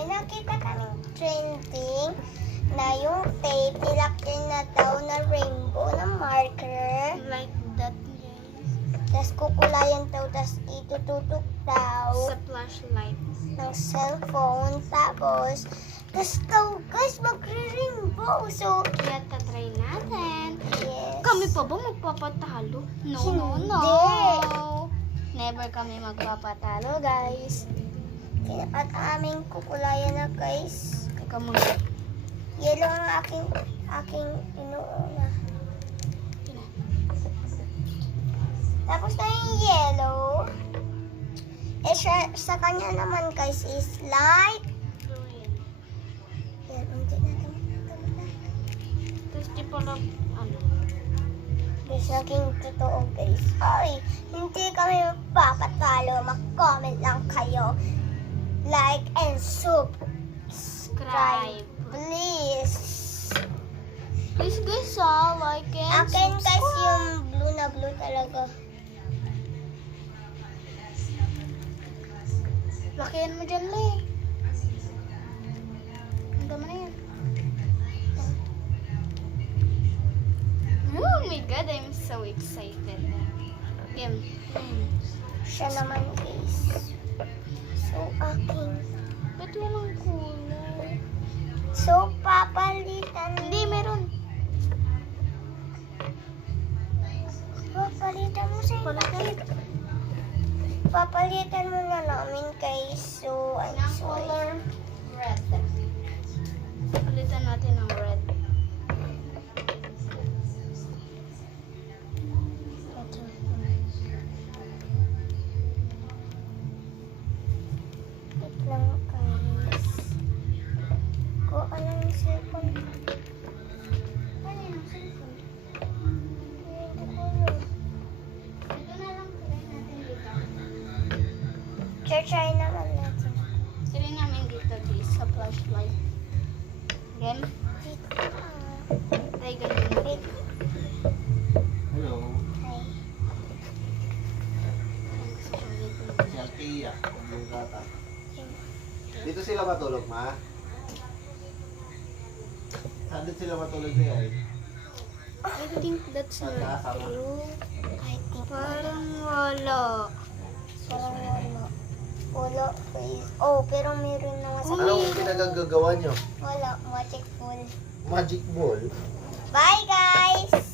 may nakita kaming trending na yung tape, nilagyan na daw na rainbow na marker. Like that, guys. Tapos kukulayan daw, tapos itututok daw Sa flashlight. ng cellphone. Tapos daw guys, magre-rainbow. So, Kaya tatry natin. yes. Kami pa ba magpapatalo? No, Hindi. no. Never kami magpapatalo, guys. At aming kukulayan na guys. Ikaw muna. Yellow ang aking inuuna. Tapos na yung yellow. Eh, sa kanya naman guys is light. Yan, hindi natin matulad. Tapos di pala, ano? Guys, naging totoo guys. Ay, hindi kami magpapatalo. Mag-comment lang kayo. Like and subscribe. Please. Please guys, like and Akin guys subscribe. yung blue na blue talaga. Lakihan mo dyan, Le. Ang dama na yan. Oh my God, I'm so excited. Game. Siya naman guys. So, aking. Ba't walang kulay? So, papalitan. Hindi, meron. Papalitan mo sa Papalitan mo na namin guys. So, I'm sorry. Red. Palitan natin ng red. Ito. Wait lang guys. Ko anong cellphone? Ano yung cellphone? Hindi ko alam. Ito na lang try natin dito. Try naman natin. Try namin dito guys sa flashlight. Again, Dito ka. try ganun. Wait. Hello, Hi. si Althea, yung gata. Dito sila matulog, ma? Saan din sila matulog niya eh? I think that's not Magkasama. true. I think Parang wala. parang wala. Wala guys. Oh, pero meron naman sa Anong pinagagagawa nyo? wala. Magic full. Magic ball? Bye guys!